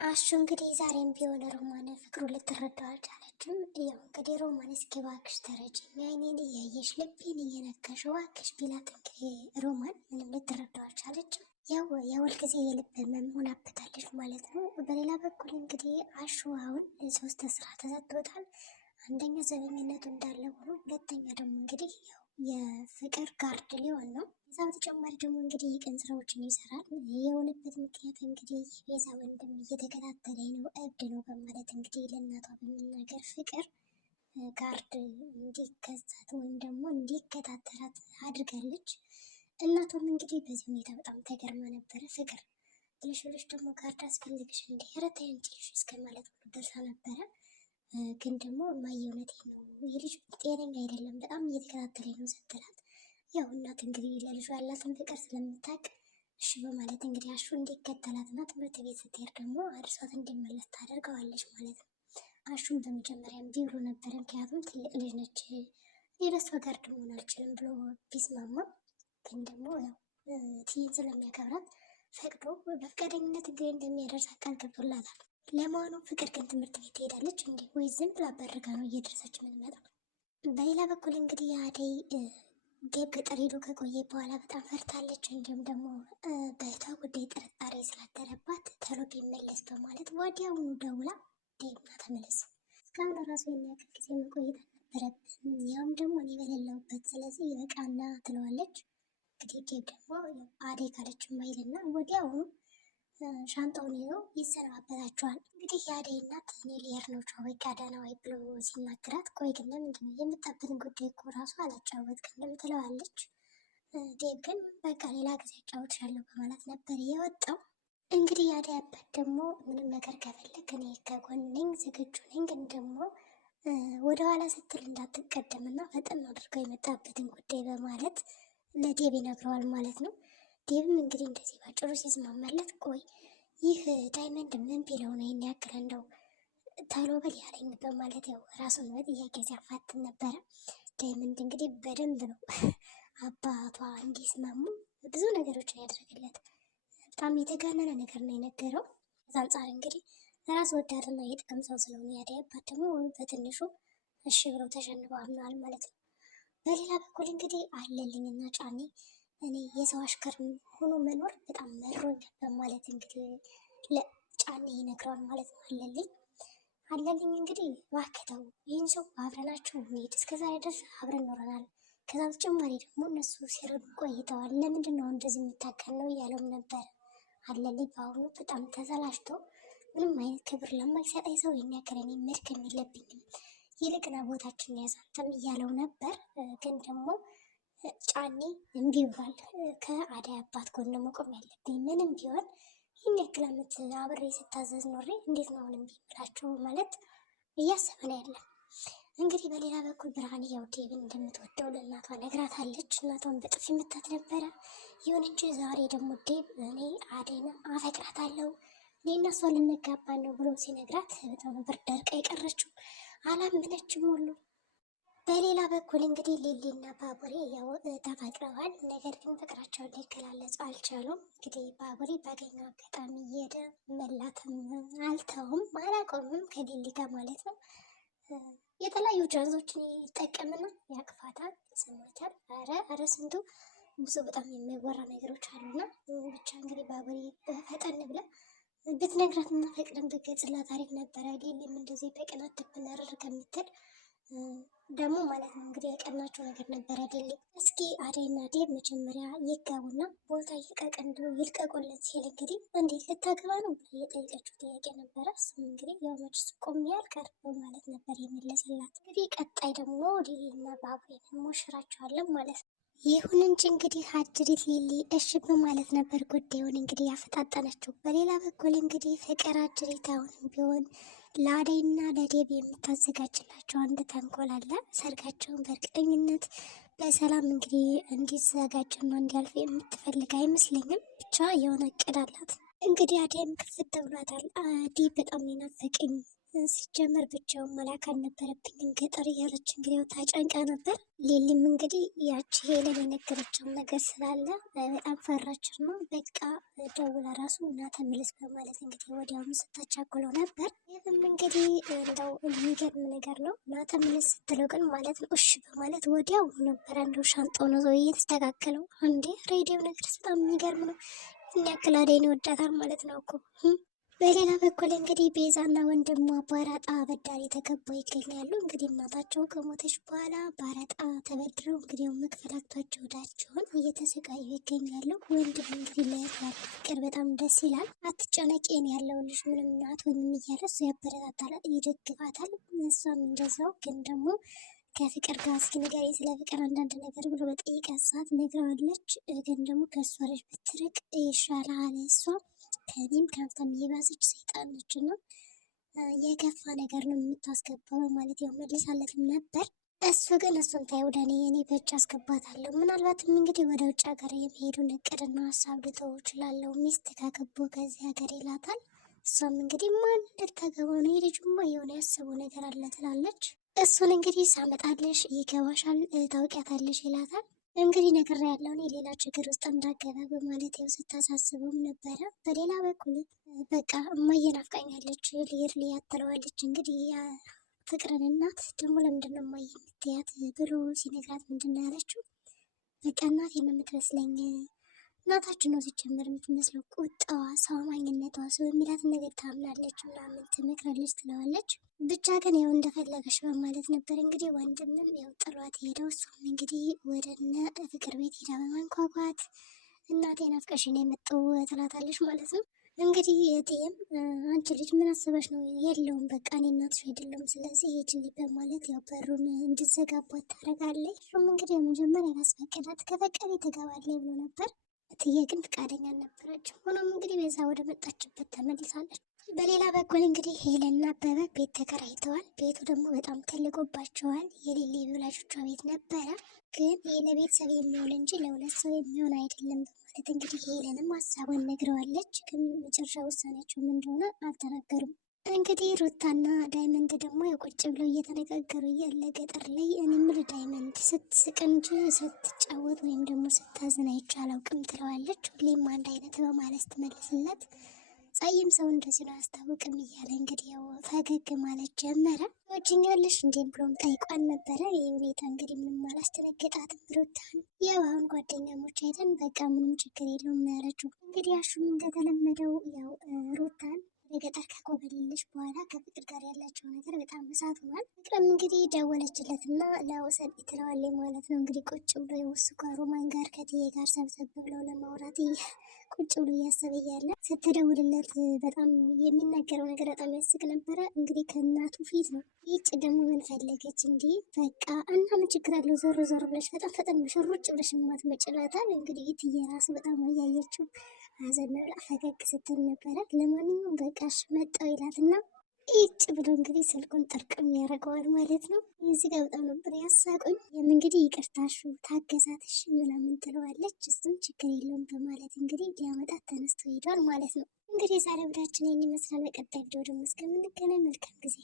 አሹ እንግዲህ ዛሬም ቢሆን ሮማን ፍቅሩ ልትረዳው አልቻለችም። ያው እንግዲህ ሮማን እስኪ እባክሽ ተረጂኝ፣ አይኔን እያየሽ ልቤን እየነካሽ እባክሽ ቢላት እንግዲህ ሮማን ምንም ልትረዳው አልቻለችም። ያው የሁል ጊዜ የልብ ህመም ሆናበታለች ማለት ነው። በሌላ በኩል እንግዲህ አሹ አሁን 3 ስራ ተሰጥቶታል። አንደኛ ዘበኝነቱ እንዳለ ሆኖ፣ ሁለተኛ ደግሞ እንግዲህ ያው የፍቅር ጋርድ ሊሆን ነው። ከዛ በተጨማሪ ደግሞ እንግዲህ የቀን ስራዎችን ይሰራል። የሆነበት ምክንያት እንግዲህ ቤዛ ወንድም እየተከታተለኝ ነው፣ እብድ ነው በማለት እንግዲህ ለእናቷ በመናገር ፍቅር ጋርድ እንዲከሳት ወይም ደግሞ እንዲከታተላት አድርጋለች። እናቷም እንግዲህ በዚህ ሁኔታ በጣም ተገርማ ነበረ። ፍቅር ትንሽ ደግሞ ጋርድ አስፈልግሽ እንዴ ረታ ያንችልሽ እስከ ማለት ሁሉ ደርሳ ነበረ። ግን ደግሞ እማዬ እውነቴን ነው ይህ ልጅ ጤነኛ አይደለም፣ በጣም እየተከታተለኝ ነው ስትላት፣ ያው እናት እንግዲህ ለልጇ ያላትን ፍቅር ስለምታውቅ እሺ በማለት እንግዲህ አሹ እንዲከተላትና ትምህርት ቤት ስትሄድ ደግሞ አድርሷት እንዲመለስ ታደርገዋለች ማለት ነው። አሹም በመጀመሪያም ቢብሎ ነበረ፣ ምክንያቱም ትልቅ ልጅ ነች የለሷ ጋር መሆን አልችልም ብሎ ቢስማማ፣ ግን ደግሞ ያው ትይን ስለሚያከብራት ፈቅዶ በፈቃደኝነት እንግዲህ እንደሚያደርሳት ቃል ገብቶላታል። ለመሆኑ ፍቅር ግን ትምህርት ቤት ትሄዳለች እንዴ ወይ ዝም ብላ በርጋ ነው እየደረሰች የምትመጣው? በሌላ በኩል እንግዲህ የአደይ ዴብ ገጠር ሄዶ ከቆየ በኋላ በጣም ፈርታለች። እንዲሁም ደግሞ በእህቷ ጉዳይ ጥርጣሬ ስላደረባት ተሎ ቢመለስ በማለት ወዲያውኑ ደውላ ዴብ ና ተመለስ፣ እስካሁን ራሱ የሚያክል ጊዜ መቆየት አልነበረብን፣ ያውም ደግሞ እኔ በሌለሁበት፣ ስለዚህ ይበቃና ትለዋለች። እንግዲህ ዴብ ደግሞ አደይ ካለች ማይልና ወዲያውኑ ሻንጣውን ይዘው ይሰናበታቸዋል። እንግዲህ የአደይ እናት እኔ ልሄድ ነው ቻው በቃ ደህና ዋይ ብሎ ሲናገራት፣ ቆይ ግን ለምንድን ነው የምጠብትን ጉዳይ እኮ ራሱ አላጫወትክም ትለዋለች። ዴብ ግን በቃ ሌላ ጊዜ አጫውትሻለሁ በማለት ነበር የወጣው። እንግዲህ የአደይ አባት ደግሞ ምንም ነገር ከፈለግ እኔ ከጎን ነኝ ዝግጁ ነኝ፣ ግን ደግሞ ወደኋላ ስትል እንዳትቀደምና ፈጠን አድርገው የመጣበትን ጉዳይ በማለት ለዴብ ይነግረዋል ማለት ነው። ዴብም እንግዲህ እንደዚህ ባጭሩ ሲስማማለት፣ ቆይ ይህ ዳይመንድ ምን ቢለው ነው ይህን ያክል እንደው ተሎ በል ያለኝ በማለት ያው ራሱን በጥያቄ ሲያፋትን ነበረ። ዳይመንድ እንግዲህ በደንብ ነው አባቷ እንዲስማሙ ብዙ ነገሮችን ያደረገለት፣ በጣም የተጋነነ ነገር ነው የነገረው። ከዛ አንጻር እንግዲህ ራስ ወዳድና የጥቅም ሰው ስለሆነ የአደይ አባት ደግሞ በትንሹ እሺ ብለው ተሸንፈው አምነዋል ማለት ነው። በሌላ በኩል እንግዲህ አለልኝና ጫኔ እኔ የሰው አሽከር ሆኖ መኖር በጣም መሮኛል በማለት እንግዲህ ለጫኔ ይነግረዋል ማለት ነው። አለልኝ እንግዲህ ዋክተው ይህን ሰው አብረናቸው እንሂድ፣ እስከዛሬ ድረስ አብረን ኖረናል፣ ከዛ በተጨማሪ ደግሞ እነሱ ሲረዱ ቆይተዋል፣ ለምንድን ነው እንደዚህ የምታከል ነው እያለውም ነበር። አለልኝ በአሁኑ በጣም ተዘላሽቶ ምንም አይነት ክብር ለማይሰጠኝ ሰው የሚያክል እኔ መድከም የለብኝም፣ ይልቅና ቦታችን ያዛንተም እያለው ነበር። ግን ደግሞ ጫኔ እምቢ ብሏል። ከአደይ አባት ጎን መቆም ያለብኝ ምንም ቢሆን ይህን ያክል ዓመት አብሬ ስታዘዝ ኖሬ እንዴት ነው አሁን እምቢ ብላቸው ማለት እያሰበ ነው ያለ። እንግዲህ በሌላ በኩል ብርሃን ያው ዴብን እንደምትወደው ለእናቷ ነግራታለች። እናቷን በጥፊ መታት ነበረ። ይሁን እንጂ ዛሬ ደግሞ ዴብ እኔ አደይን አፈቅራታለሁ እኔ እና እሷ ልንጋባ ነው ብሎ ሲነግራት በጣም ነበር ደርቃ የቀረችው፣ አላመነችም ሁሉ። በሌላ በኩል እንግዲህ ሊሊና ባቡሬ ያው ተፋቅረዋል። ነገር ግን ፍቅራቸውን ሊገላለጹ አልቻሉም። እንግዲህ ባቡሬ ባገኘው አጋጣሚ እየሄደ መላትም አልተውም አላቆምም ከሊሊ ጋር ማለት ነው። የተለያዩ ጃንዞችን ይጠቀምና ያቅፋታል፣ ይሰማታል። አረ ስንቱ ብዙ በጣም የሚወራ ነገሮች አሉና ብቻ እንግዲህ ባቡሬ ፈጠን ብለ ብትነግራትና ፍቅርን ብትገልጽላት አሪፍ ነበረ። ሊሊም እንደዚህ በቅናት ትብናረር ከምትል ደግሞ ማለት ነው እንግዲህ የቀናቸው ነገር ነበር አይደል? እስኪ አደይና ዴብ መጀመሪያ ይጋቡና ቦታ ይልቀቁለት ሲል እንግዲህ እንዴት ልታገባ ነው የጠየቀችው ጥያቄ ነበረ። እሱም እንግዲህ ያው መችስ ቆሜ አልቀርም በማለት ነበር የመለሰላት። እንግዲህ ቀጣይ ደግሞ ሊሊና ባቡሬን ሞሽራቸዋለን ማለት ነው። ይሁን እንጂ እንግዲህ አጅሪት ሊሊ እሺ በማለት ነበር ጉዳዩን እንግዲህ ያፈጣጠነችው። በሌላ በኩል እንግዲህ ፍቅር አጅሪት አሁንም ቢሆን ለአደይና ለዴብ የምታዘጋጅላቸው አንድ ተንኮል አለ። ሰርጋቸውን በእርግጠኝነት በሰላም እንግዲህ እንዲዘጋጅና እንዲያልፍ የምትፈልግ አይመስለኝም። ብቻ የሆነ እቅድ አላት። እንግዲህ አደይም ክፍት ብሏታል። ዴብ በጣም ናፈቀኝ ሲጀመር ብቻውን መላክ አልነበረብኝም ገጠር እያለች እንግዲህ ያው ታጨንቃ ነበር። ሊሊም እንግዲህ ያቺ ሄለን የነገረችውን ነገር ስላለ በጣም ፈራች ነው። በቃ ደውላ ራሱ እና ተመለስ በማለት እንግዲህ ወዲያውኑ ስታቻኩለው ነበር። ይህም እንግዲህ እንደው የሚገርም ነገር ነው። እና ተመለስ ስትለው ግን ማለት ነው እሺ በማለት ወዲያው ነበረ እንደው ሻንጣውን ይዞ እየተስተካከለው። አንዴ ሬዲዮ ነገር በጣም የሚገርም ነው። ያክል አደይን ይወዳታል ማለት ነው እኮ። በሌላ በኩል እንግዲህ ቤዛና ወንድሟ ባራጣ አበዳሪ ተከበው ይገኛሉ። እንግዲህ እናታቸው ከሞተች በኋላ ባራጣ ተበድረው እንግዲህ መክፈል አቅቷቸው ዕዳቸውን እየተሰቃዩ ይገኛሉ። ወንድም እንግዲህ ለእህት ያለ ፍቅር በጣም ደስ ይላል። አትጨነቂ እኔ ያለሁልሽ ምንም አትሆኝም እያለ እሱ ያበረታታል፣ ይደግፋታል። እሷም እንደዛው ግን ደግሞ ከፍቅር ጋር እስኪ ንገሪኝ ስለ ፍቅር አንዳንድ ነገር ብሎ በጠየቃት ሰዓት ነግረዋለች። ግን ደግሞ ከእሷ ልጅ ብትርቅ ይሻላል እሷ ከእኔም ከሀብታም እየባሰች ሰይጣን ነች እና የከፋ ነገር ነው የምታስገባው በማለት ያው መልሳለትም ነበር። እሱ ግን እሱን ታይ ወደ እኔ በእጅ አስገባታለሁ። ምናልባትም እንግዲህ ወደ ውጭ ሀገር የሚሄዱን እቅድና ሀሳብ ልተው እችላለሁ ሚስት ካገቡ ከዚህ ሀገር ይላታል። እሷም እንግዲህ ማን ልታገባ ነው የልጁማ የሆነ ያሰበው ነገር አለ ትላለች። እሱን እንግዲህ ሳመጣለሽ ይገባሻል ታውቂያታለሽ ይላታል። እንግዲህ ነገር ያለውን የሌላ ችግር ውስጥ እንዳገባ በማለት ያው ስታሳስበውም ነበረ። በሌላ በኩል በቃ እማዬ ናፍቃኛለች ልሄድ ልያት ትለዋለች። እንግዲህ ፍቅርን እናት ደግሞ ለምንድን ነው እማዬ የምትያት ብሎ ሲነግራት ምንድን ነው ያለችው? በቃ እናቴ ነው የምትመስለኝ፣ እናታችን ነው ሲጀመር የምትመስለው፣ ቁጣዋ፣ ሰው አማኝነቷ፣ ሰው የሚላትን ነገር ታምናለች ምናምን ትመክራለች ትለዋለች። ብቻ ግን ያው እንደፈለገች በማለት ነበር እንግዲህ ወንድምም ያው ጥሏት ሄደው፣ እሷም እንግዲህ ወደ እነ ፍቅር ቤት ሄዳ በማንኳኳት እናቴ ናፍቀሽኝ ነው የመጣው ትላታለች ማለት ነው። እንግዲህ እህቴም አንቺ ልጅ ምን አስበሽ ነው? የለውም በቃ እኔ እናትሽ አይደለሁም ስለዚህ ሂጂልኝ በማለት ያው በሩን እንድዘጋባት ታደርጋለች። እሱም እንግዲህ መጀመሪያ ያስፈቅዳት ከፈቀደ ትገባለች ብሎ ነበር። እትዬ ግን ፈቃደኛ አልነበረችም። ሆኖም እንግዲህ በዛ ወደ መጣችበት ተመልሳለች። በሌላ በኩል እንግዲህ ሄለንና አበበ ቤት ተከራይተዋል። ቤቱ ደግሞ በጣም ተልቆባቸዋል። የሌሊ ወላጆቿ ቤት ነበረ፣ ግን ይህ ለቤተሰብ የሚሆን እንጂ ለሁለት ሰው የሚሆን አይደለም በማለት እንግዲህ ሄለንም ሀሳቧን ነግረዋለች። ግን መጨረሻ ውሳኔያቸው ምን እንደሆነ አልተናገሩም። እንግዲህ ሩታና ዳይመንድ ደግሞ የቁጭ ብለው እየተነጋገሩ እያለ ገጠር ላይ እኔ የምልህ ዳይመንድ ስትስቅ እንጂ ስትጫወት ወይም ደግሞ ስታዝን አይቼ አላውቅም ትለዋለች። ሁሌም አንድ አይነት በማለት ስትመልስለት ጸይም ሰው እንደዚህ ነው አያስታውቅም እያለ እንግዲህ ያው ፈገግ ማለት ጀመረ። ወጅኛለሽ እንዴም ብሎም ጠይቋን ነበረ። ይህ ሁኔታ እንግዲህ ምንም አላስደነገጣትም ሩታን። ያው አሁን ጓደኛሞች አይተን በቃ ምንም ችግር የለውም ነው ያለችው። እንግዲህ አሹም እንደተለመደው ያው ሩታን በገጠር ከቆበለለች በኋላ ከፍቅር ጋር ያላቸው ነገር በጣም እሳት ሆኗል። ፍቅርም እንግዲህ ደወለችለት እና ለውሰድ ትለዋለች ማለት ነው። እንግዲህ ቁጭ ብሎ የወሱ ከሮማን ጋር ከትዬ ጋር ሰብሰብ ብለው ለማውራት ቁጭ ብሎ እያሰበ እያለ ስትደውልለት በጣም የሚናገረው ነገር በጣም ያስቅ ነበረ። እንግዲህ ከእናቱ ፊት ነው። ይህች ደግሞ ምን ፈለገች እንዲህ በቃ እና ምን ችግር አለው ዞር ዞር ብለሽ በጣም ፈጠን ብለሽ ሩጭ ብለሽ ማትመጭ ይላታል። እንግዲህ ትዬ ራሱ በጣም እያየችው ሀዘን ብላ ፈገግ ስትል ነበረ። ለማንኛውም በቃሽ መጣው ይላትና ይጭ ብሎ እንግዲህ ስልኩን ጥርቅም ያደርገዋል ማለት ነው። እዚህ ጋር በጣም ነበር ያሳቁኝ። እንግዲህ ይቅርታሹ ታገዛትሽ ምናምን ትለዋለች። እሱም ችግር የለውም በማለት እንግዲህ ሊያመጣት ተነስቶ ሄዷል ማለት ነው። እንግዲህ የዛሬ ቪዲዮአችን ይህን ይመስላል። በቀጣይ ቪዲዮ ደግሞ እስከምንገናኝ መልካም ጊዜ